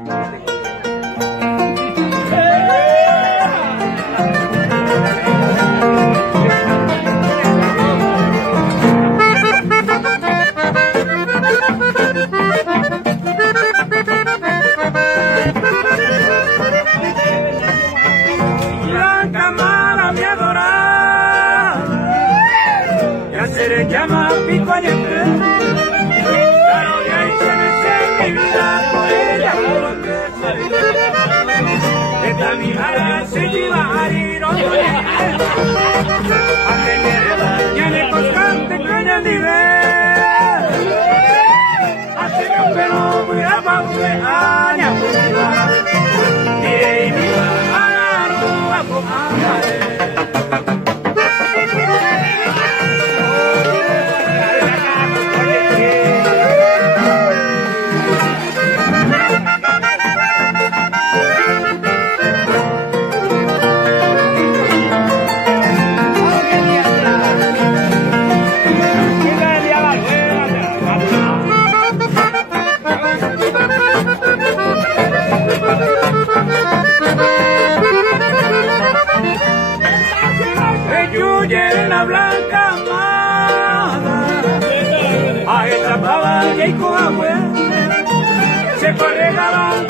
Blanca mala mi adorada, ya se le llama pico a esta mirada se lleva a ir a tener tiene constante caña de ver hace un pelo muy abajo de aña y viva a la rúa con hambre. La blanca amada, a esa pava que con agua se fue regalando.